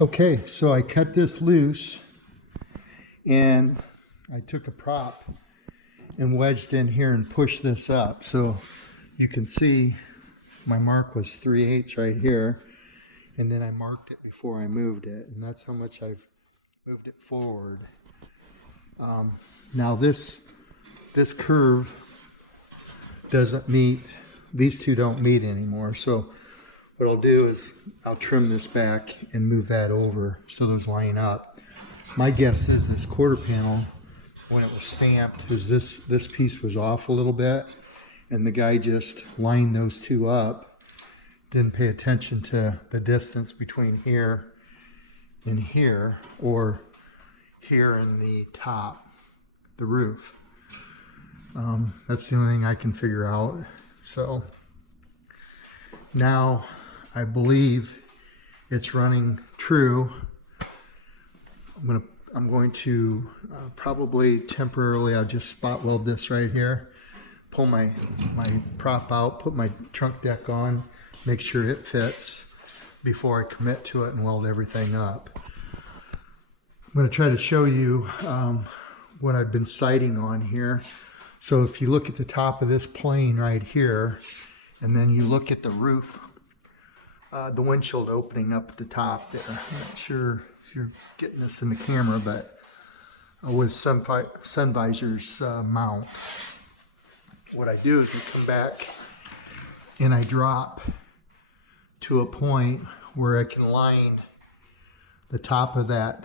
Okay, so I cut this loose and I took a prop and wedged in here and pushed this up. So you can see my mark was 3/8 right here. And then I marked it before I moved it. And that's how much I've moved it forward. Now this curve doesn't meet, these two don't meet anymore. So what I'll do is I'll trim this back and move that over so those line up. My guess is this quarter panel, when it was stamped, was this piece was off a little bit, and the guy just lined those two up, didn't pay attention to the distance between here and here, or here and the top, the roof. That's the only thing I can figure out. So now I believe it's running true. I'm going to probably temporarily, I'll just spot weld this right here, pull my prop out, put my trunk deck on, make sure it fits before I commit to it and weld everything up. I'm going to try to show you what I've been sighting on here. So if you look at the top of this plane right here, and then you look at the roof, the windshield opening up at the top there. I'm not sure if you're getting this in the camera, but with sun visors mount, what I do is I come back and I drop to a point where I can line the top of that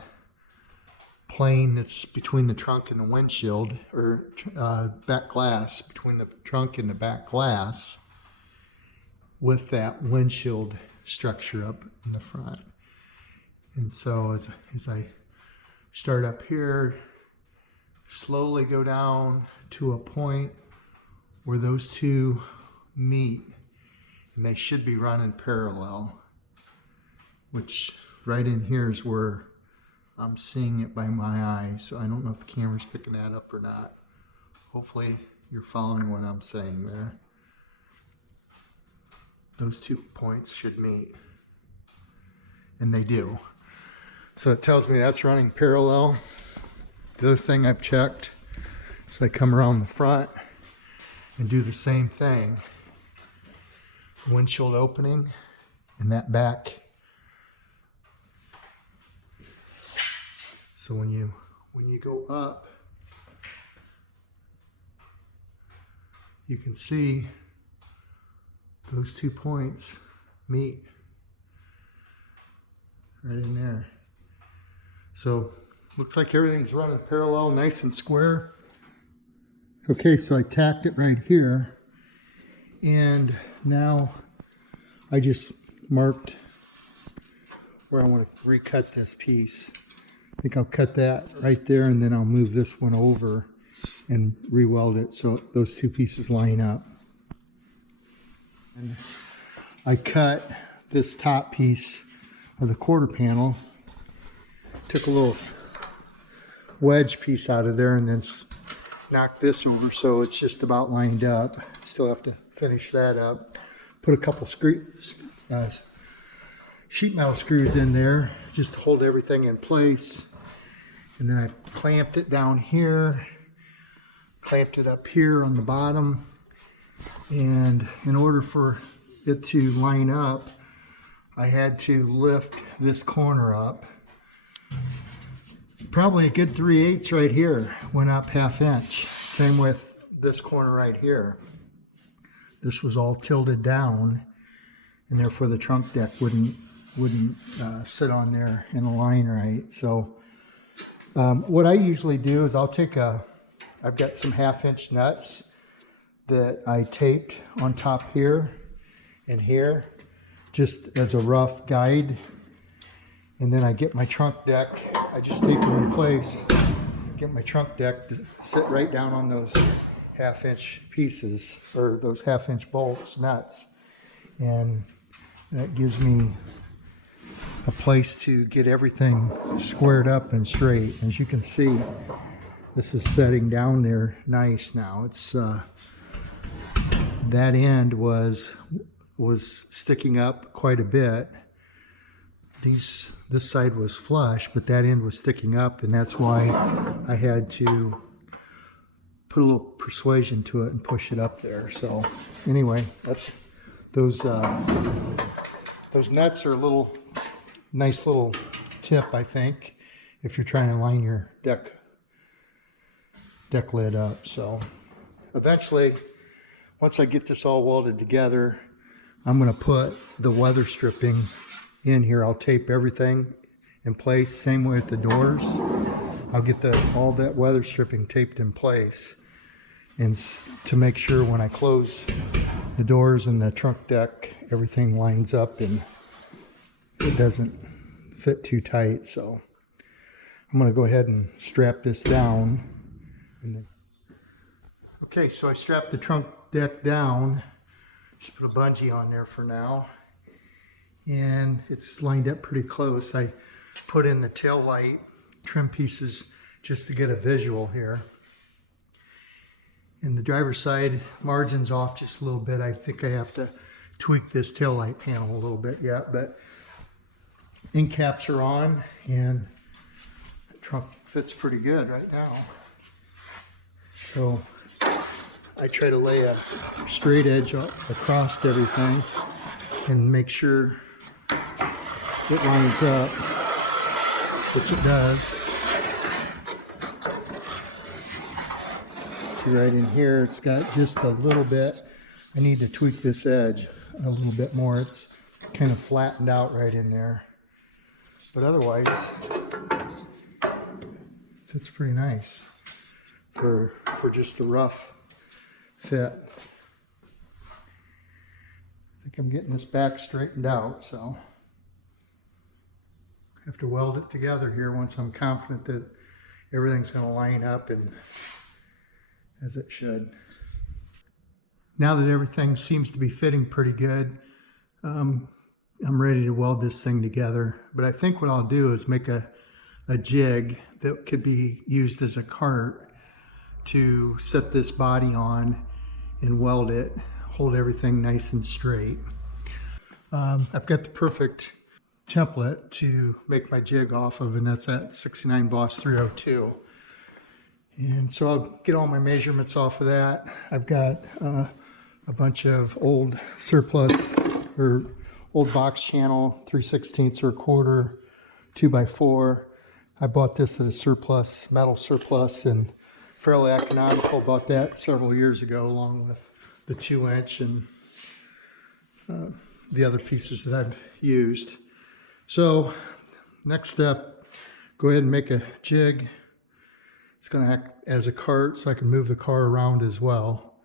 plane that's between the trunk and the windshield, or back glass, between the trunk and the back glass, with that windshield structure up in the front. And so as I start up here, slowly go down to a point where those two meet, and they should be running parallel, which right in here is where I'm seeing it by my eye. So I don't know if the camera's picking that up or not. Hopefully you're following what I'm saying there. Those 2 points should meet, and they do. So it tells me that's running parallel. The other thing I've checked, so I come around the front and do the same thing. Windshield opening and that back. So when you go up, you can see those 2 points meet right in there. So looks like everything's running parallel, nice and square. Okay, so I tacked it right here, and now I just marked where I want to recut this piece. I think I'll cut that right there, and then I'll move this one over and re-weld it so those two pieces line up. And I cut this top piece of the quarter panel, took a little wedge piece out of there, and then knocked this over so it's just about lined up. Still have to finish that up. Put a couple sheet metal screws in there just to hold everything in place. And then I clamped it down here, clamped it up here on the bottom. And in order for it to line up, I had to lift this corner up. Probably a good 3/8 right here, went up 1/2 inch. Same with this corner right here. This was all tilted down, and therefore the trunk deck wouldn't sit on there and align right. So what I usually do is I've got some 1/2 inch nuts that I taped on top here and here, just as a rough guide. And then I get my trunk deck, I just tape them in place, get my trunk deck to sit right down on those 1/2 inch pieces, or those 1/2 inch bolts, nuts. And that gives me a place to get everything squared up and straight. As you can see, this is setting down there nice now. It's that end was sticking up quite a bit. this side was flush, but that end was sticking up, and that's why I had to put a little persuasion to it and push it up there. So anyway, that's those nuts are a little nice little tip, I think, if you're trying to line your deck lid up. So eventually, once I get this all welded together, I'm going to put the weather stripping in here. I'll tape everything in place, same way with the doors. I'll get all that weather stripping taped in place, and to make sure when I close the doors and the trunk deck, everything lines up and it doesn't fit too tight. So I'm going to go ahead and strap this down. Okay, so I strapped the trunk deck down. Just put a bungee on there for now, and it's lined up pretty close. I put in the tail light trim pieces just to get a visual here. And the driver's side margin's off just a little bit. I think I have to tweak this tail light panel a little bit yet, but end caps are on, and the trunk fits pretty good right now. So I try to lay a straight edge across everything and make sure it lines up, which it does. See right in here, it's got just a little bit. I need to tweak this edge a little bit more. It's kind of flattened out right in there. But otherwise, it's pretty nice for just a rough fit. I think I'm getting this back straightened out, so I have to weld it together here once I'm confident that everything's going to line up and as it should. Now that everything seems to be fitting pretty good, I'm ready to weld this thing together. But I think what I'll do is make a jig that could be used as a cart to set this body on and weld it, hold everything nice and straight. I've got the perfect template to make my jig off of, and that's that 69 Boss 302. And so I'll get all my measurements off of that. I've got a bunch of old surplus or old box channel 3/16 or a quarter 2x4. I bought this at a surplus, metal surplus, and fairly economical. Bought that several years ago along with the 2-inch and the other pieces that I've used. So next step, go ahead and make a jig. It's going to act as a cart so I can move the car around as well.